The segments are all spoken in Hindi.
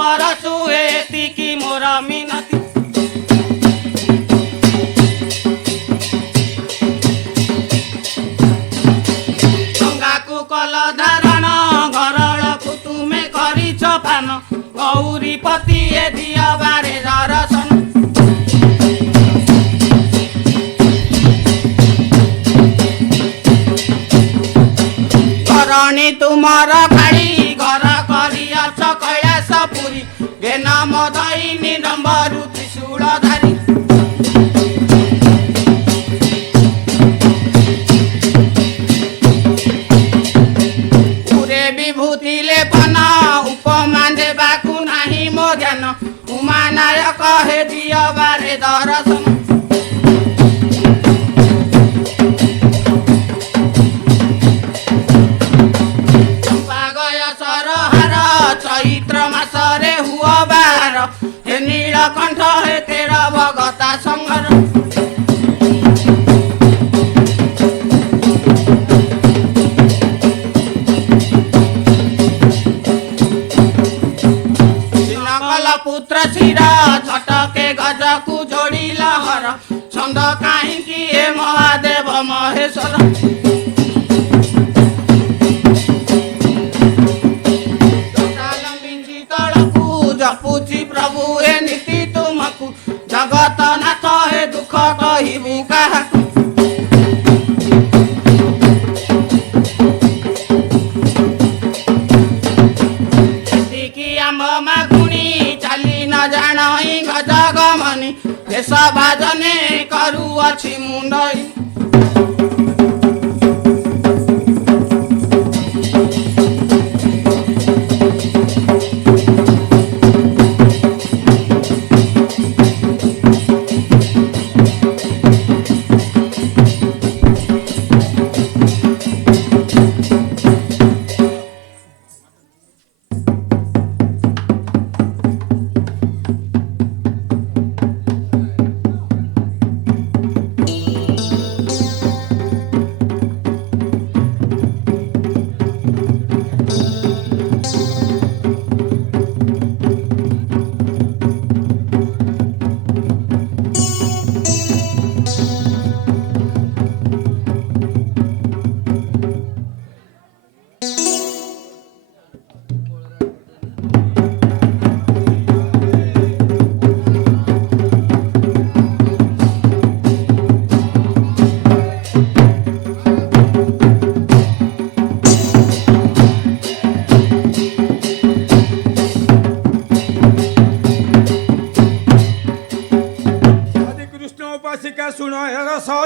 परसु एतिकी मोर मिनती गंगाकु कल धारण घरळकु तुमे गरिछ पान गौरीपति ए दिया बारे दर्शन करणी तुमर खाड़ी घर करियछ कैलासपुरी बेनाम दैनी डम्बरु त्रिशूलधारी पुरे विभूति लेपन उपमा देबाकु नाही मो ज्ञान उमानायक हे दिया बारे दर्शन चैत्र मासरे हुआ बार हे नीलकण्ठ हे तेरा भगता संगर नकल पुत्र शिर छटके गजकु जोड़ी लहर छंद काहीँकी हे महादेव महेश्वर जपुची प्रभु हे नीति तुमकु जगत नाथ हे दुख कहिबु काहाकु एतिकी आम्भ मागुणी चाली न जाणई गजगमनी देश भाजने करुअछि मुंडई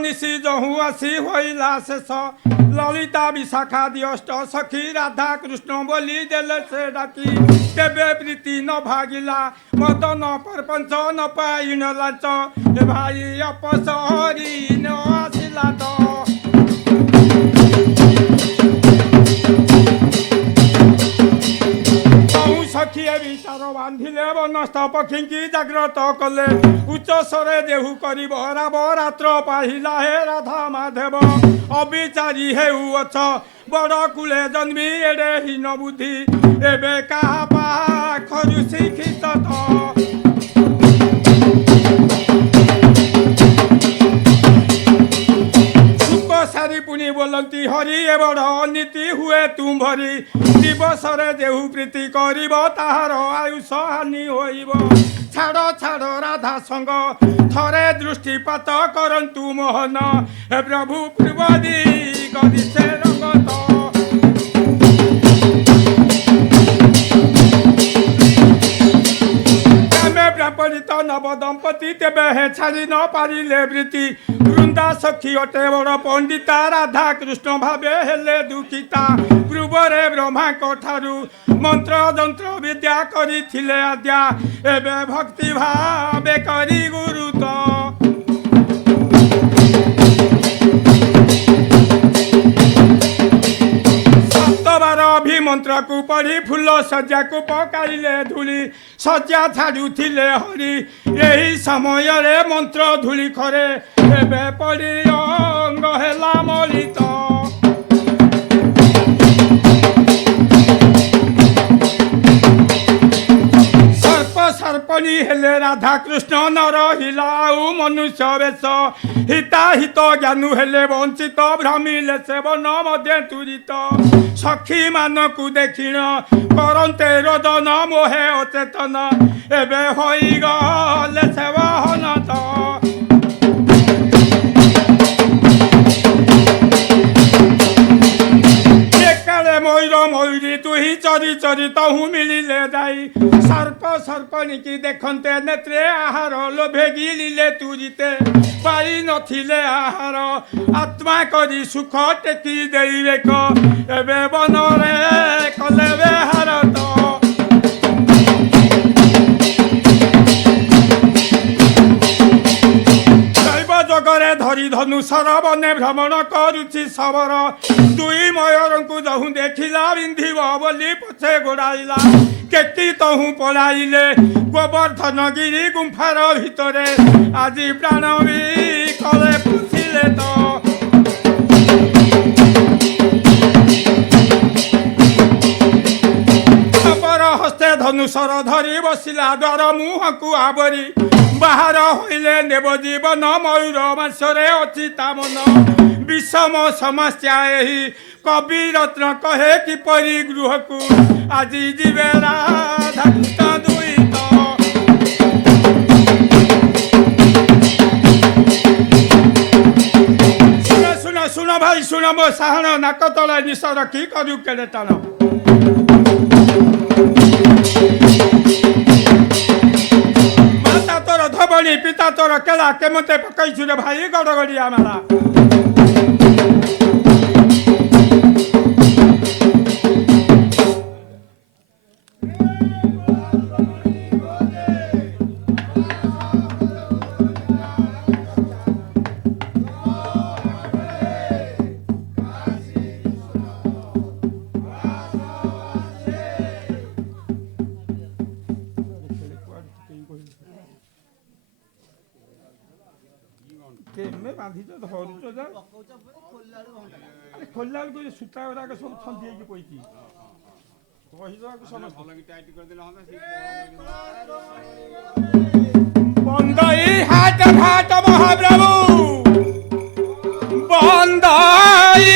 निशी जहु आसी होइला शेष ललिता विशाखा दिष्ट सखी राधा कृष्ण बोली देले से डाकी तेबे प्रीति न भागिला मदन परपंच न पाइन लाच ए भाई अपसहरी न आसिला तो सखिए विचार बांधिले बनस्थ पक्षी जाग्रत कले उच्च स्वरे देहु करी राव रात्र पाहिला हे राधा माधव अविचारी हेउ अछ बड़ कुले जन्मी एडे हीन बुद्धि एबे काहा पाखरु शिक्षित सारी पुनी बोलती हरि ए बड़ अनीति हुए तुम भरी दिवसरे देहु प्रीति करिब ताहार आयुष हानि होइब छाड़ छाड़ राधा संग थरे दृष्टिपात करंतु मोहन हे प्रभु पूर्वदी करिसे रंगत ब्राह्मणित नव दंपति तेबे हे छाड़ी न पारिले वृत्ति वृंदा सखी अटे बड़ पंडिता राधा कृष्ण भावे हेले दुखिता पूर्वरे ब्रह्मा ठारू मंत्र जंत्र विद्या करिथिले आद्या एबे भक्ति भावे करी गुरु तो मंत्र को पढ़ी फूल सज्जा को पकाइले धूली सज्जा छाड़ुथिले हरि यही समय रे मंत्र धूली खरे एबे पड़ी अंग हेला मलित राधा कृष्ण न रहिला आउ मनुष्य वेश हिता हित ज्ञानु हेले वंचित भ्रमिले सेवन मध्य तुरित सखी मानकु देखिण करन्ते रोदन मोहे अचेतन एबे होई गले सेवन तो मयूर मयूरी तुही चरी चरी तहु मिलिले जाई सर्प सर्पणिकी देखन्ते नेत्रे आहार लोभे गिलिले तुरिते पाई नथिले आहार आत्मा करी सुख टेकी देइबे क एबे बनरे कले बेहार तो जगरे धरी धनुषर बने भ्रमण करुछि सबर दुई मयूरंकु जहु देखिला बिंधिब बोली पछे गोड़ाइला केती तहु पलाइले गोवर्धन गिरी गुंफार भितरे आजी प्राण भी कले पशिले तो अपर हस्ते धनुषर धरी बसिला द्वार मुहंकु आवरी बाहर होइले देव जीवन मयूर मासरे अछि तामन विषम समस्या एही कवि रत्न कहे किपरि गृहकु आजी जीवे राधा कृष्ण दुई तो सुन सुन भाई सुन मो साहन नाक तले निश रखी करू केड़े टाण पिता तोर केला केमते पकईछु रे भाई गड़गड़िया माला केमे बांधी तो धरुच जा खोलला बेलू सूता गुड़ाक सब छंदी होगी पईची बंदई हाट घाट महाप्रभु बंदई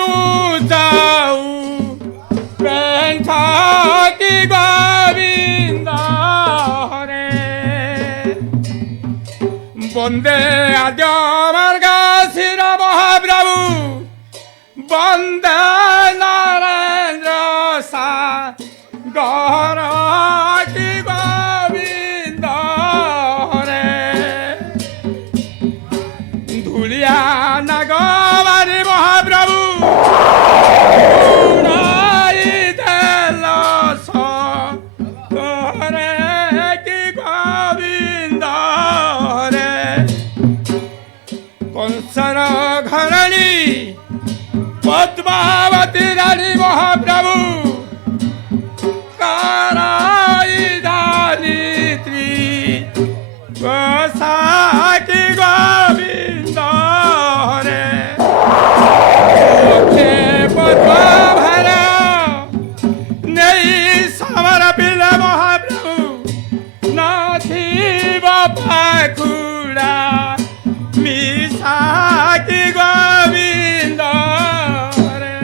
मुजाऊ पेंठा की गोविंद हरे बंदे आद्य मार्ग शिर महाप्रभु बंदे नरेंद्र सा गौर की गोविंद हरे धुलिया नगवारी महाप्रभु कंसर घरणी पद्मावती रानी महाप्रभु की गोविंद हरे पद्मा भर नहीं समर पिले महाप्रभु नाथिब पाखुड़ा मिसा की गोविंद हरे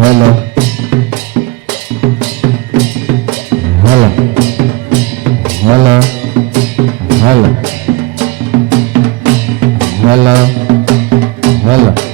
Hello. Hello. Hello. Hello. Hello. Hello.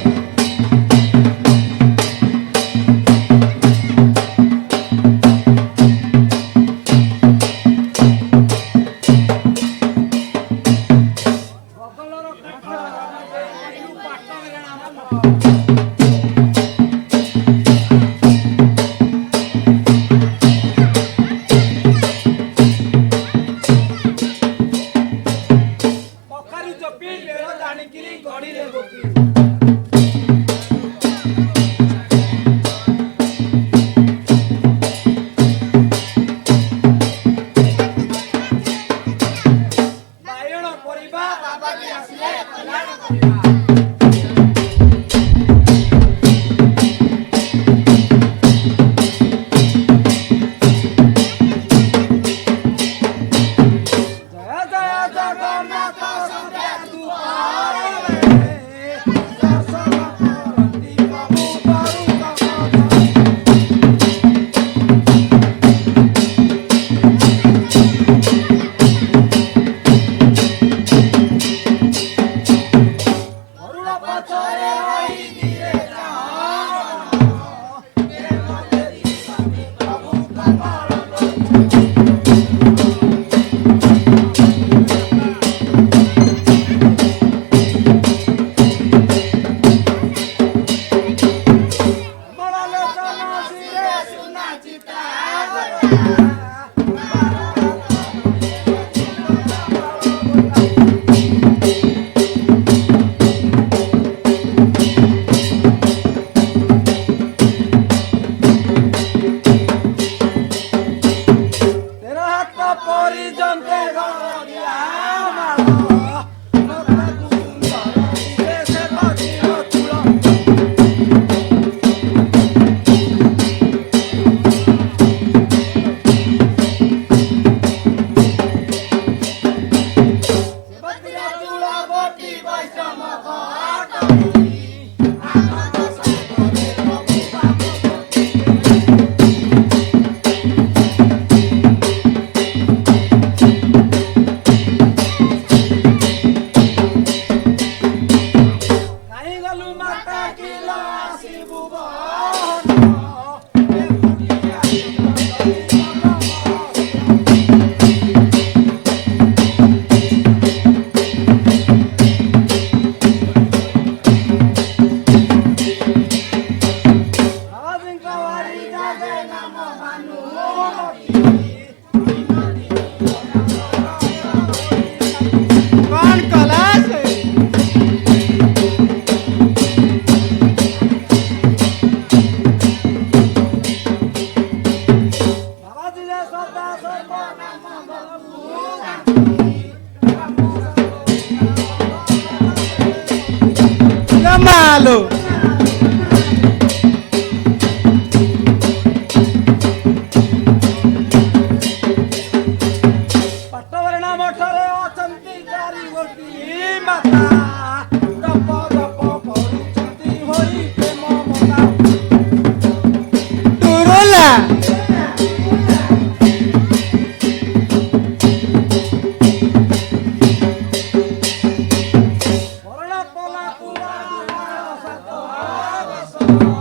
Malo. ପଟବର୍ଣ୍ଣ ମଠରେ ଅଛନ୍ତି ଚାରି ଗୋଟି ମାତା ଜପ ଜପ କରୁଛନ୍ତି ହୋଇ ପ୍ରେମ ମତା ଟୁରୁଲା ବରଣ ପଲା କୁଆ ସାତ